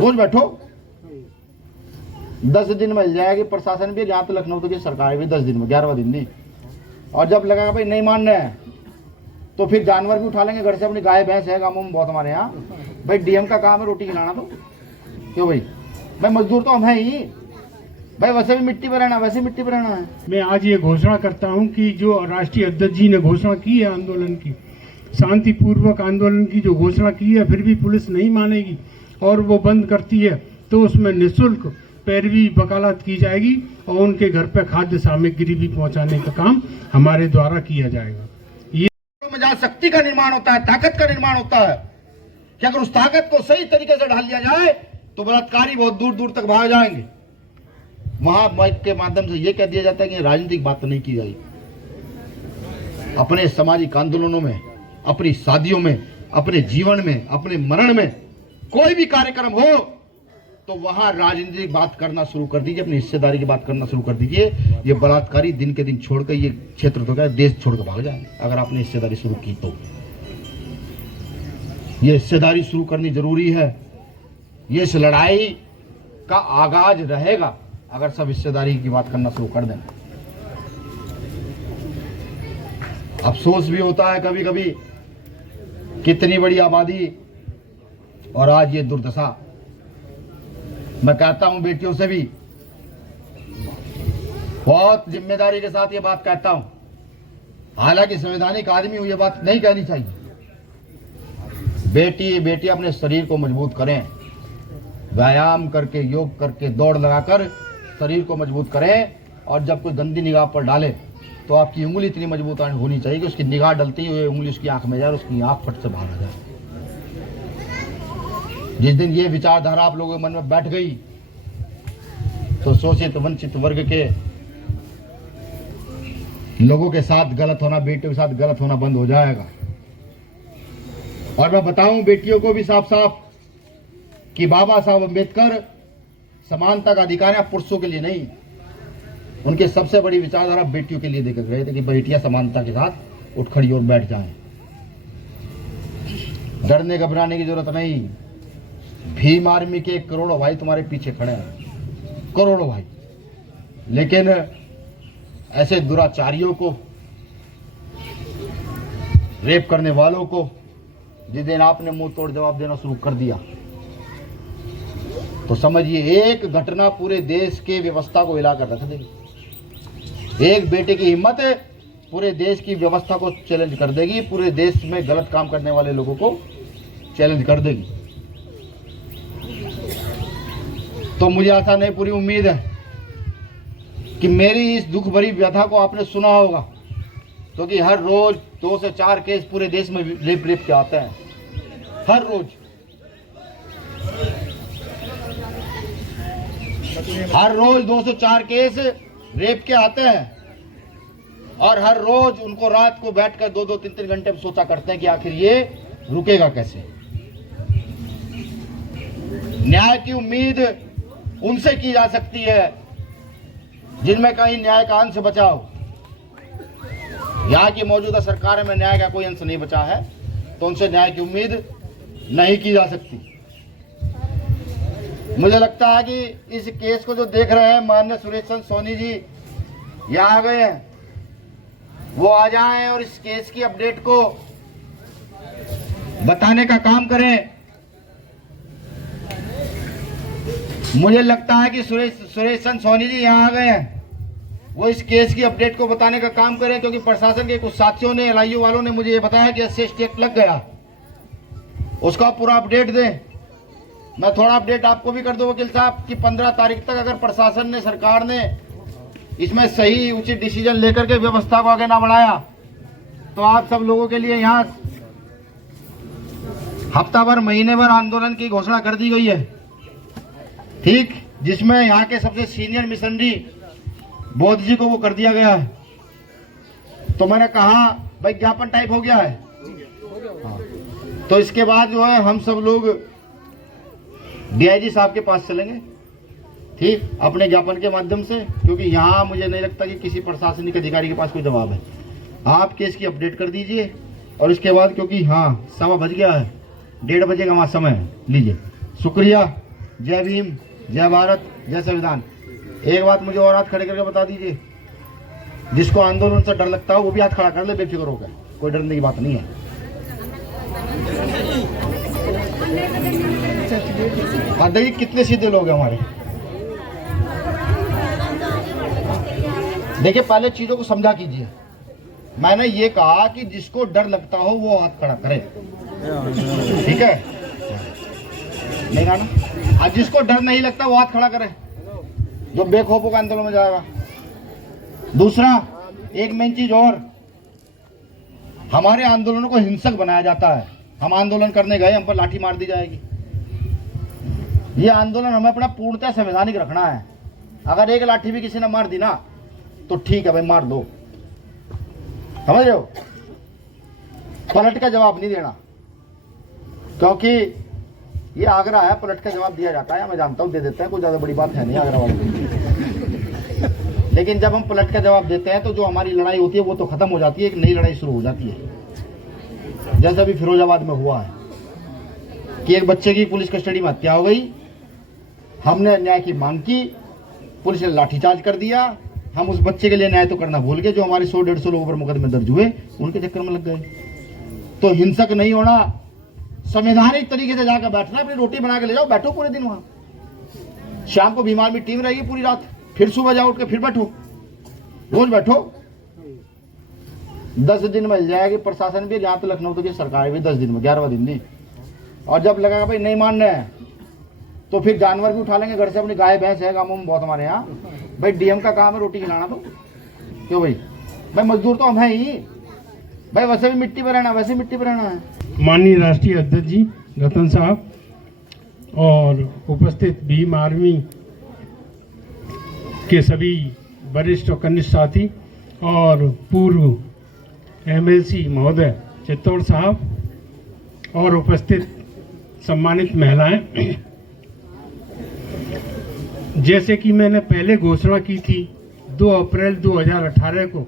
रोज बैठो, 10 दिन मिल जाएगी। प्रशासन भी यहाँ तो लखनऊ तो सरकार भी 10 दिन में, 11वां दिन नहीं। और जब लगेगा भाई नहीं मान रहे हैं तो फिर जानवर भी उठा लेंगे घर से। अपनी गाय भैंस है गाँवों में बहुत हमारे यहाँ। भाई डीएम का काम है रोटी खिलाना, तो क्यों भाई मजदूर तो हम हैं ही भाई, वैसे भी मिट्टी पर रहना, वैसे मिट्टी पर रहना है। मैं आज ये घोषणा करता हूं कि जो राष्ट्रीय अध्यक्ष जी ने घोषणा की है आंदोलन की, शांतिपूर्वक आंदोलन की जो घोषणा की है, फिर भी पुलिस नहीं मानेगी और वो बंद करती है तो उसमें निःशुल्क पैरवी वकालत की जाएगी और उनके घर पे खाद्य सामग्री भी पहुंचाने का काम हमारे द्वारा किया जाएगा। ये जहाँ शक्ति का निर्माण होता है, ताकत का निर्माण होता है, कि अगर उस ताकत को सही तरीके से ढाल दिया जाए तो बलात्कारी बहुत दूर दूर तक भाग जाएंगे। वहां माइक के माध्यम से यह कह दिया जाता है कि राजनीतिक बात नहीं की जाएगी। अपने सामाजिक आंदोलनों में, अपनी शादियों में, अपने जीवन में, अपने मरण में कोई भी कार्यक्रम हो तो वहां राजनीतिक बात करना शुरू कर दीजिए, अपनी हिस्सेदारी की बात करना शुरू कर दीजिए। ये बलात्कारी दिन के दिन छोड़कर ये क्षेत्र तो क्या देश छोड़कर भाग जाएंगे अगर आपने हिस्सेदारी शुरू की तो। ये हिस्सेदारी शुरू करनी जरूरी है। ये इस लड़ाई का आगाज रहेगा अगर सब हिस्सेदारी की बात करना शुरू कर दें। अफसोस भी होता है कभी कभी, कितनी बड़ी आबादी और आज ये दुर्दशा। मैं कहता हूं बेटियों से भी बहुत जिम्मेदारी के साथ ये बात कहता हूं, हालांकि संवैधानिक आदमी हूं, ये बात नहीं कहनी चाहिए। बेटी अपने शरीर को मजबूत करें, व्यायाम करके, योग करके, दौड़ लगाकर शरीर को मजबूत करें। और जब कोई गंदी निगाह पर डाले तो आपकी उंगली इतनी मजबूत होनी चाहिए कि उसकी निगाह डलती हुई उंगली उसकी आंख में जाए और उसकी आंख फट से बाहर आ जाए। जिस दिन ये विचारधारा आप लोगों के मन में बैठ गई तो शोषित वंचित वर्ग के लोगों के साथ गलत होना, बेटियों के साथ गलत होना बंद हो जाएगा। और मैं बताऊं बेटियों को भी साफ साफ कि बाबा साहब अम्बेडकर समानता का अधिकार है पुरुषों के लिए नहीं, उनके सबसे बड़ी विचारधारा बेटियों के लिए देकर गए थे कि बेटियां समानता के साथ उठ खड़ी और बैठ जाएं। डरने घबराने की जरूरत नहीं। भीम आर्मी के करोड़ों भाई तुम्हारे पीछे खड़े हैं, करोड़ों भाई। लेकिन ऐसे दुराचारियों को, रेप करने वालों को जिस दिन आपने मुंह तोड़ जवाब देना शुरू कर दिया तो समझिए एक घटना पूरे देश के व्यवस्था को हिलाकर रख देगी। एक बेटे की हिम्मत पूरे देश की व्यवस्था को चैलेंज कर देगी, पूरे देश में गलत काम करने वाले लोगों को चैलेंज कर देगी। तो मुझे आशा नहीं, पूरी उम्मीद है कि मेरी इस दुख भरी व्यथा को आपने सुना होगा, क्योंकि हर रोज 2 से 4 केस पूरे देश में रेप के आते हैं। हर रोज 2 से 4 केस रेप के आते हैं और हर रोज उनको रात को बैठकर 2-2, 3-3 घंटे सोचा करते हैं कि आखिर ये रुकेगा कैसे। न्याय की उम्मीद उनसे की जा सकती है जिनमें कहीं न्याय का अंश बचा हो। यहाँ की मौजूदा सरकार में न्याय का कोई अंश नहीं बचा है तो उनसे न्याय की उम्मीद नहीं की जा सकती। मुझे लगता है कि इस केस को जो देख रहे हैं, माननीय सुरेश चंद्र सोनी जी यहाँ आ गए हैं, वो आ जाएं और इस केस की अपडेट को बताने का काम करें। मुझे लगता है कि सुरेश चंद्र सोनी जी यहाँ आ गए हैं, वो इस केस की अपडेट को बताने का काम करें, क्योंकि प्रशासन के कुछ साथियों ने, एलआईयू वालों ने मुझे ये बताया कि एससी एसटी एक्ट लग गया, उसका पूरा अपडेट दें। मैं थोड़ा अपडेट आपको भी कर दूं वकील साहब कि 15 तारीख तक अगर प्रशासन ने, सरकार ने इसमें सही उचित डिसीजन लेकर के व्यवस्था को आगे ना बढ़ाया तो आप सब लोगों के लिए यहाँ हफ्ता भर, महीने भर आंदोलन की घोषणा कर दी गई है, ठीक, जिसमें यहाँ के सबसे सीनियर मिशनरी बौद्ध जी को वो कर दिया गया है। तो मैंने कहा भाई ज्ञापन टाइप हो गया है, तो इसके बाद जो है हम सब लोग डीआईजी साहब के पास चलेंगे, ठीक, अपने ज्ञापन के माध्यम से, क्योंकि यहाँ मुझे नहीं लगता कि किसी प्रशासनिक अधिकारी के पास कोई जवाब है। आप केस की अपडेट कर दीजिए और इसके बाद, क्योंकि हाँ समय बज गया है, 1:30 बजे का वहाँ समय है, लीजिए। शुक्रिया, जय भीम, जय भारत, जय संविधान। एक बात मुझे और हाथ खड़े करके बता दीजिए, जिसको आंदोलन से डर लगता हो वो भी हाथ खड़ा कर ले बेफिक्र होकर, कोई डरने की बात नहीं है। और देखिए कितने सीधे लोग हैं हमारे। देखिए पहले चीजों को समझा कीजिए। मैंने ये कहा कि जिसको डर लगता हो वो हाथ खड़ा करे, ठीक है? नहीं कहा ना? आज जिसको डर नहीं लगता वो हाथ खड़ा करे, जो बेखौफों का आंदोलन में जाएगा। दूसरा, एक मेन चीज और, हमारे आंदोलनों को हिंसक बनाया जाता है। हम आंदोलन करने गए, हम पर लाठी मार दी जाएगी। ये आंदोलन हमें अपना पूर्णतः संवैधानिक रखना है। अगर एक लाठी भी किसी ने मार दी ना तो ठीक है भाई, मार दो, समझ रहे हो? पलट का जवाब नहीं देना, क्योंकि ये आगरा है, पलट का जवाब दिया जाता है। मैं जानता हूं दे देते हैं, कोई ज्यादा बड़ी बात है नहीं आगरा वाले। लेकिन जब हम पलट का जवाब देते हैं तो जो हमारी लड़ाई होती है वो तो खत्म हो जाती है, एक नई लड़ाई शुरू हो जाती है। जैसे अभी फिरोजाबाद में हुआ है कि एक बच्चे की पुलिस कस्टडी में हत्या हो गई, हमने न्याय की मांग की, पुलिस ने लाठीचार्ज कर दिया। हम उस बच्चे के लिए न्याय तो करना भूल गए, जो हमारे 100-150 लोगों पर मुकदमे दर्ज हुए उनके चक्कर में लग गए। तो हिंसक नहीं होना, संवैधानिक तरीके से जाकर बैठना, अपनी रोटी बना के ले जाओ, बैठो पूरे दिन वहां। शाम को बीमार में टीम रहेगी पूरी रात, फिर सुबह जाओ उठ के फिर बैठो, रोज बैठो। 10 दिन मिल जाएगी, प्रशासन भी, यहाँ तो लखनऊ तो की सरकार भी 10 दिन में, 11वां दिन नहीं। और जब लगेगा भाई नहीं मान रहे हैं तो फिर जानवर भी उठा लेंगे घर से, अपनी गाय भैंस है गाँवों में बहुत हमारे यहाँ। भाई डीएम का काम है रोटी खिलाना, तो क्यों भाई? भाई मजदूर तो हम हैं ही भाई, वैसे भी मिट्टी पर रहना, वैसे मिट्टी पर रहना है। माननीय राष्ट्रीय अध्यक्ष जी रतन साहब और उपस्थित भीम आर्मी के सभी वरिष्ठ और कनिष्ठ साथी और पूर्व एमएलसी महोदय चित्तौड़ साहब और उपस्थित सम्मानित महिलाएं, जैसे कि मैंने पहले घोषणा की थी 2 अप्रैल 2018 को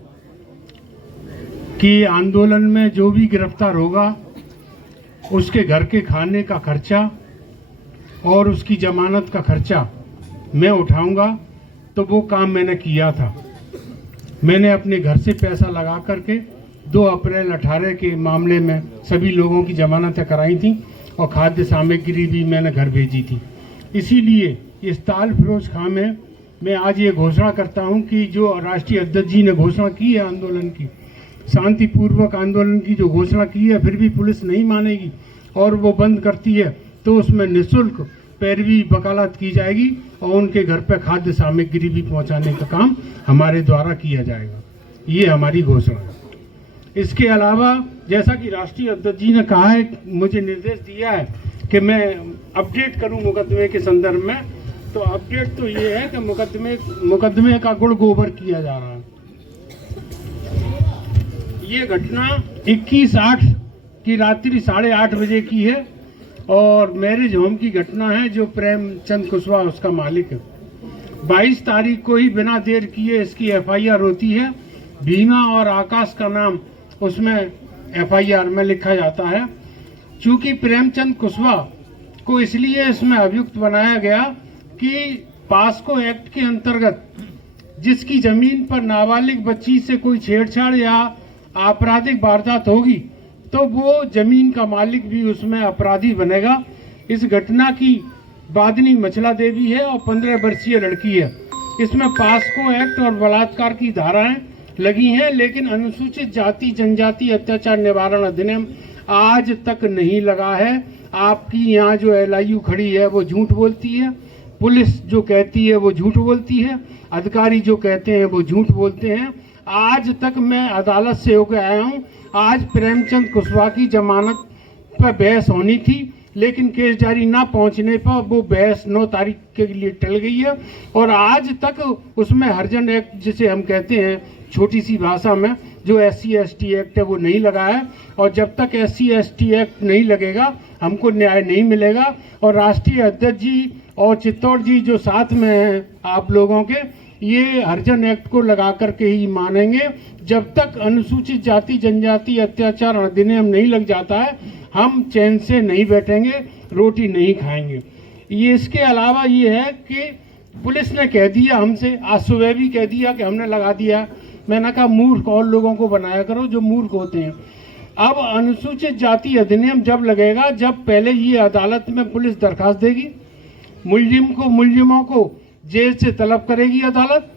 कि आंदोलन में जो भी गिरफ्तार होगा उसके घर के खाने का खर्चा और उसकी जमानत का खर्चा मैं उठाऊंगा, तो वो काम मैंने किया था। मैंने अपने घर से पैसा लगा करके 2 अप्रैल 18 के मामले में सभी लोगों की जमानतें कराई थी और खाद्य सामग्री भी मैंने घर भेजी थी। इसीलिए इस ताल फिरोज खां में मैं आज ये घोषणा करता हूं कि जो राष्ट्रीय अध्यक्ष जी ने घोषणा की है आंदोलन की, शांतिपूर्वक आंदोलन की जो घोषणा की है, फिर भी पुलिस नहीं मानेगी और वो बंद करती है, तो उसमें निःशुल्क पैरवी वकालत की जाएगी और उनके घर पर खाद्य सामग्री भी पहुंचाने का काम हमारे द्वारा किया जाएगा। ये हमारी घोषणा है। इसके अलावा जैसा कि राष्ट्रीय अध्यक्ष जी ने कहा है, मुझे निर्देश दिया है कि मैं अपडेट करूं मुकदमे के संदर्भ में, तो अपडेट तो ये है कि मुकदमे का गुड़ गोबर किया जा रहा है। ये घटना 21/8 की रात्रि 8:30 बजे की है और मैरिज होम की घटना है, जो प्रेमचंद कुशवाहा उसका मालिक है। 22 तारीख को ही बिना देर किए इसकी एफआईआर होती है। भीमा और आकाश का नाम उसमें एफआईआर में लिखा जाता है। चूंकि प्रेमचंद कुशवाहा को इसलिए इसमें अभियुक्त बनाया गया कि पास्को एक्ट के अंतर्गत जिसकी जमीन पर नाबालिग बच्ची से कोई छेड़छाड़ या आपराधिक वारदात होगी तो वो जमीन का मालिक भी उसमें अपराधी बनेगा। इस घटना की वादिनी मछला देवी है और 15 वर्षीय लड़की है। इसमें पास्को एक्ट और बलात्कार की धाराएं लगी हैं, लेकिन अनुसूचित जाति जनजाति अत्याचार निवारण अधिनियम आज तक नहीं लगा है। आपकी यहाँ जो एलआईयू खड़ी है वो झूठ बोलती है, पुलिस जो कहती है वो झूठ बोलती है, अधिकारी जो कहते हैं वो झूठ बोलते हैं। आज तक मैं अदालत से होकर आया हूँ। आज प्रेमचंद कुशवाहा की जमानत पर बहस होनी थी, लेकिन केस डायरी ना पहुंचने पर वो बहस 9 तारीख के लिए टल गई है और आज तक उसमें हरिजन एक्ट जिसे हम कहते हैं छोटी सी भाषा में, जो SC/ST एक्ट है वो नहीं लगा है। और जब तक SC/ST एक्ट नहीं लगेगा हमको न्याय नहीं मिलेगा। और राष्ट्रीय अध्यक्ष जी और चित्तौड़ जी जो साथ में हैं आप लोगों के, ये हरिजन एक्ट को लगा करके ही मानेंगे। जब तक अनुसूचित जाति जनजाति अत्याचार अधिनियम नहीं लग जाता है हम चैन से नहीं बैठेंगे, रोटी नहीं खाएंगे। ये इसके अलावा ये है कि पुलिस ने कह दिया हमसे, आज सुबह भी कह दिया कि हमने लगा दिया। मैंने कहा मूर्ख और लोगों को बनाया करो जो मूर्ख होते हैं। अब अनुसूचित जाति अधिनियम जब लगेगा जब पहले ये अदालत में पुलिस दरखास्त देगी, मुलजिमों को जेल से तलब करेगी अदालत,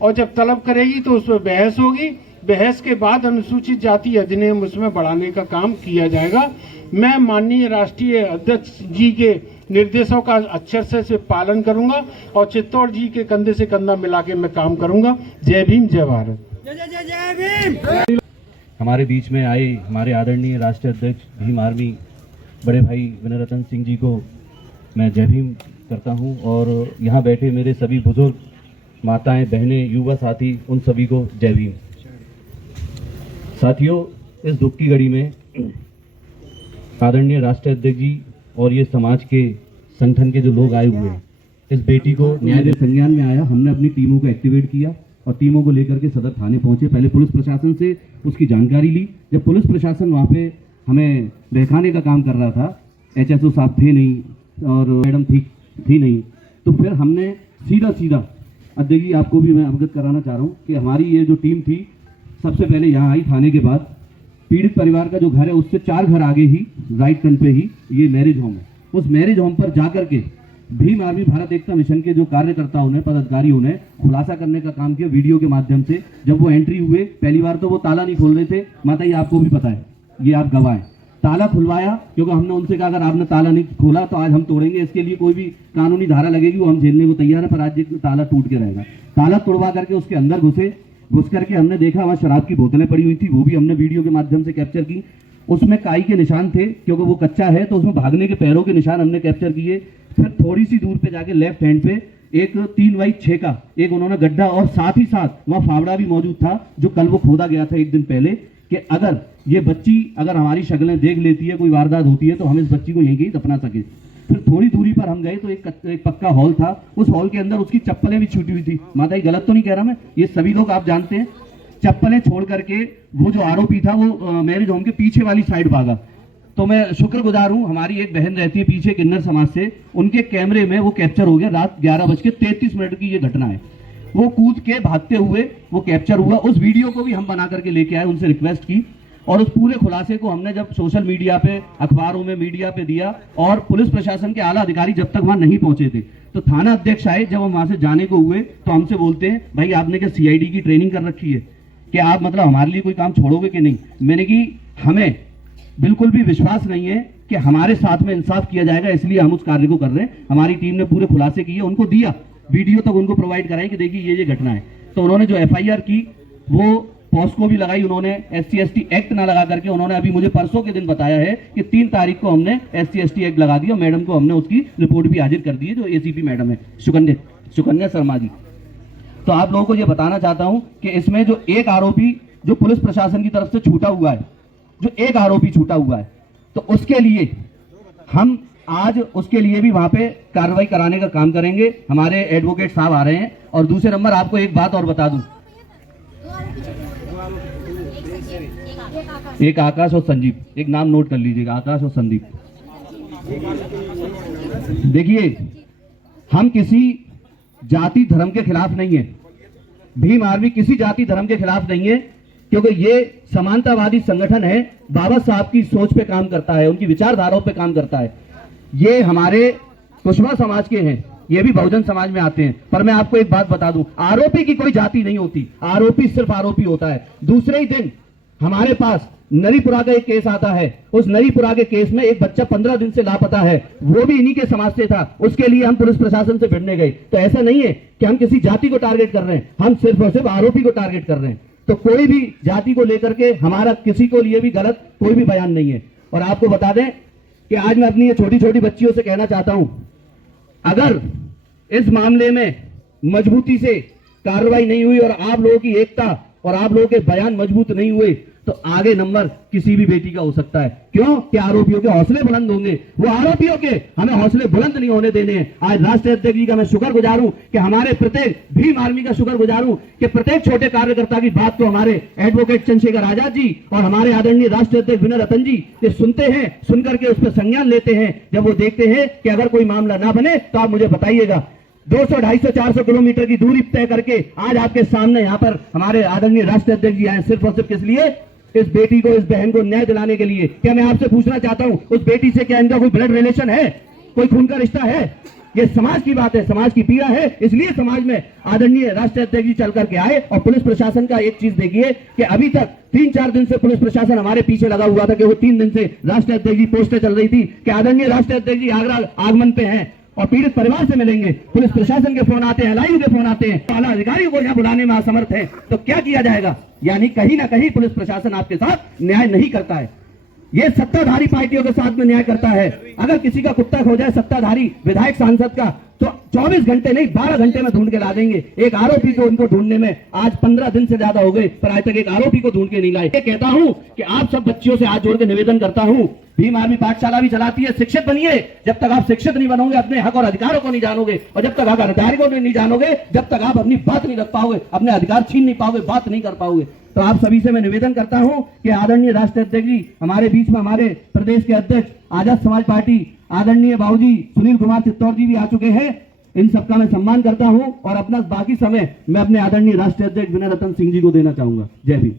और जब तलब करेगी तो उस पर बहस होगी। बहस के बाद अनुसूचित जाति अधिनियम उसमें बढ़ाने का काम किया जाएगा। मैं माननीय राष्ट्रीय अध्यक्ष जी के निर्देशों का अक्षर से पालन करूंगा और चित्तौड़ जी के कंधे से कंधा मिला के मैं काम करूंगा। जय भीम, जय भारत। जय भीम। हमारे बीच में आए हमारे आदरणीय राष्ट्रीय अध्यक्ष भीम आर्मी बड़े भाई विनय रतन सिंह जी को मैं जय भीम करता हूं, और यहाँ बैठे मेरे सभी बुजुर्ग, माताएं, बहनें, युवा साथी, उन सभी को जय भीम। साथियों, इस दुख की घड़ी में आदरणीय राष्ट्रीय अध्यक्ष जी और ये समाज के संगठन के जो लोग आए हुए हैं, इस बेटी को न्याय संज्ञान में आया। हमने अपनी टीमों को एक्टिवेट किया और टीमों को लेकर के सदर थाने पहुंचे। पहले पुलिस प्रशासन से उसकी जानकारी ली। जब पुलिस प्रशासन वहाँ पे हमें बहकाने का काम कर रहा था, HSO साहब थे नहीं और मैडम थी नहीं, तो फिर हमने सीधा अध्यक्ष जी आपको भी मैं अवगत कराना चाह रहा हूँ कि हमारी ये जो टीम थी सबसे पहले यहाँ आई थाने के बाद। पीड़ित परिवार का जो घर है उससे 4 घर आगे ही राइट टर्न पे ही ये मैरिज होम है। उस मैरिज होम पर जाकर के भीम आर्मी भारत एकता मिशन के जो कार्यकर्ताओं ने, पदाधिकारियों ने खुलासा करने का काम किया वीडियो के माध्यम से। जब वो एंट्री हुए, पहली बार तो वो ताला नहीं खोल रहे थे। माता, ये आपको भी पता है, ये आप गवाह हैं। ताला खुलवाया क्योंकि हमने उनसे कहा अगर आपने ताला नहीं खोला तो आज हम तोड़ेंगे। इसके लिए कोई भी कानूनी धारा लगेगी वो हम झेलने को तैयार है, पर आज ये ताला टूट के रहेगा। ताला तोड़वा करके उसके अंदर घुस करके हमने देखा वहाँ शराब की बोतलें पड़ी हुई थी, वो भी हमने वीडियो के माध्यम से कैप्चर की। उसमें काई के निशान थे क्योंकि वो कच्चा है, तो उसमें भागने के पैरों के निशान हमने कैप्चर किए। फिर थोड़ी सी दूर पे जाके लेफ्ट हैंड पे एक 3x6 का एक उन्होंने गड्ढा, और साथ ही साथ वहाँ फावड़ा भी मौजूद था जो कल वो खोदा गया था 1 दिन पहले, कि अगर ये बच्ची अगर हमारी शक्लें देख लेती है, कोई वारदात होती है तो हम इस बच्ची को यहीं दफना सके। फिर थोड़ी दूरी पर हम गए तो एक पक्का हॉल था। उस हॉल के अंदर उसकी चप्पलें भी छूटी हुई थी। माता, ये गलत तो नहीं कह रहा मैं, ये सभी लोग आप जानते हैं। चप्पलें छोड़ करके वो जो आरोपी था वो मैरिज होम के पीछे वाली साइड भागा। तो मैं शुक्रगुजार हूं, हमारी एक बहन रहती है पीछे किन्नर समाज से, उनके कैमरे में वो कैप्चर हो गया। रात 11:33 की ये घटना है। वो कूद के भागते हुए वो कैप्चर हुआ। उस वीडियो को भी हम बना करके लेके आए, उनसे रिक्वेस्ट की, और उस पूरे खुलासे को हमने जब सोशल मीडिया पे, अखबारों में, मीडिया पे दिया, और पुलिस प्रशासन के आला अधिकारी जब तक वहां नहीं पहुंचे थे, तो थाना अध्यक्ष आए। जब हम वहां से जाने को हुए तो हमसे बोलते हैं, भाई आपने क्या CID की ट्रेनिंग कर रखी है कि आप मतलब हमारे लिए कोई काम छोड़ोगे कि नहीं? मैंने कि हमें बिल्कुल भी विश्वास नहीं है कि हमारे साथ में इंसाफ किया जाएगा, इसलिए हम उस कार्य को कर रहे हैं। हमारी टीम ने पूरे खुलासे किए, उनको दिया, वीडियो तक उनको प्रोवाइड कराई कि देखिए ये घटना है। तो उन्होंने जो FIR की वो पॉस्को भी लगाई उन्होंने। SC/ST एक्ट ना लगा करके उन्होंने अभी मुझे परसों के दिन बताया है कि 3 तारीख को हमने SC/ST एक्ट लगा दिया। मैडम को हमने उसकी रिपोर्ट भी हाजिर कर दी है, जो ACP मैडम है सुकन्या शर्मा जी। तो आप लोगों को ये बताना चाहता हूं कि इसमें जो एक आरोपी जो पुलिस प्रशासन की तरफ से छूटा हुआ है, तो उसके लिए हम आज उसके लिए भी वहां पे कार्रवाई कराने का काम करेंगे। हमारे एडवोकेट साहब आ रहे हैं। और दूसरे नंबर आपको एक बात और बता दूं, एक आकाश और संदीप, एक नाम नोट कर लीजिएगा, आकाश और संदीप। देखिए, हम किसी जाति धर्म के खिलाफ नहीं है। भीम आर्मी किसी जाति धर्म के खिलाफ नहीं है, क्योंकि ये समानतावादी संगठन है। बाबा साहब की सोच पे काम करता है, उनकी विचारधाराओं पे काम करता है। ये हमारे कुशवा समाज के हैं, ये भी बहुजन समाज में आते हैं। पर मैं आपको एक बात बता दूं, आरोपी की कोई जाति नहीं होती, आरोपी सिर्फ आरोपी होता है। दूसरे ही दिन हमारे पास नरीपुरा का एक केस आता है। उस नरीपुरा के केस में एक बच्चा 15 दिन से लापता है, वो भी इन्हीं के समाज से था। उसके लिए हम पुलिस प्रशासन से भिड़ने गए। तो ऐसा नहीं है कि हम किसी जाति को टारगेट कर रहे हैं, हम सिर्फ और सिर्फ आरोपी को टारगेट कर रहे हैं। तो कोई भी जाति को लेकर के हमारा किसी को लिए भी गलत कोई भी बयान नहीं है। और आपको बता दें कि आज मैं अपनी ये छोटी छोटी बच्चियों से कहना चाहता हूं, अगर इस मामले में मजबूती से कार्रवाई नहीं हुई और आप लोगों की एकता और आप लोगों के बयान मजबूत नहीं हुए, तो आगे नंबर किसी भी बेटी का हो सकता है। क्यों? कि आरोपियों के हौसले बुलंद होंगे। वो आरोपियों के हमें हौसले बुलंद नहीं होने देने हैं। आज राष्ट्रीय अध्यक्ष जी का मैं शुक्रगुजार हूं कि हमारे प्रत्येक भीम आर्मी का शुक्रगुजार हूं कि प्रत्येक छोटे कार्यकर्ता की बात तो हमारे एडवोकेट चंद्रशेखर आजाद जी और हमारे आदरणीय राष्ट्रीय अध्यक्ष विनय रतन जी ये सुनते हैं, सुनकर के उस पर संज्ञान लेते हैं। जब वो देखते हैं कि अगर कोई मामला ना बने तो आप मुझे बताइएगा। 200, 250, 400 किलोमीटर की दूरी तय करके आज आपके सामने यहाँ पर हमारे आदरणीय राष्ट्रीय अध्यक्ष जी आए, सिर्फ और सिर्फ किस लिए? इस बेटी को, इस बहन को न्याय दिलाने के लिए। क्या मैं आपसे पूछना चाहता हूं, उस बेटी से क्या इनका कोई ब्लड रिलेशन है, कोई खून का रिश्ता है? ये समाज की बात है, समाज की पीड़ा है, इसलिए समाज में आदरणीय राष्ट्रीय अध्यक्ष जी चल करके आए। और पुलिस प्रशासन का एक चीज देखिए कि अभी तक 3-4 दिन से पुलिस प्रशासन हमारे पीछे लगा हुआ था कि वो 3 दिन से राष्ट्रीय अध्यक्ष जी पोस्टें चल रही थी कि आदरणीय राष्ट्रीय अध्यक्ष जी आगरा आगमन पे हैं और पीड़ित परिवार से मिलेंगे। पुलिस प्रशासन के फोन आते हैं, LIU के फोन आते हैं, आला अधिकारियों को यहाँ बुलाने में असमर्थ है। तो क्या किया जाएगा? यानी कहीं ना कहीं पुलिस प्रशासन आपके साथ न्याय नहीं करता है। ये सत्ताधारी पार्टियों के साथ में न्याय करता है। अगर किसी का कुत्ता खो जाए सत्ताधारी विधायक सांसद का, तो 24 घंटे नहीं 12 घंटे में ढूंढ के ला देंगे। एक आरोपी को उनको ढूंढने में आज 15 दिन से ज्यादा हो गए, पर आज तक एक आरोपी को ढूंढ के नहीं लाए। ये कहता हूं कि आप सब बच्चियों से हाथ जोड़ के निवेदन करता हूं, भीम आर्मी पाठशाला भी चलाती है, शिक्षित बनिए। जब तक आप शिक्षित नहीं बनोगे, अपने हक और अधिकारों को नहीं जानोगे, और जब तक हक अधिकारों को नहीं जानोगे, जब तक आप अपनी बात नहीं रख पाओगे, अपने अधिकार छीन नहीं पाओगे, बात नहीं कर पाओगे। तो आप सभी से मैं निवेदन करता हूं कि आदरणीय राष्ट्रीय अध्यक्ष जी हमारे बीच में, हमारे प्रदेश के अध्यक्ष आजाद समाज पार्टी आदरणीय बाबूजी सुनील कुमार चित्तौड़ जी भी आ चुके हैं। इन सबका मैं सम्मान करता हूं और अपना बाकी समय मैं अपने आदरणीय राष्ट्रीय अध्यक्ष विनय रतन सिंह जी को देना चाहूंगा। जय भीम।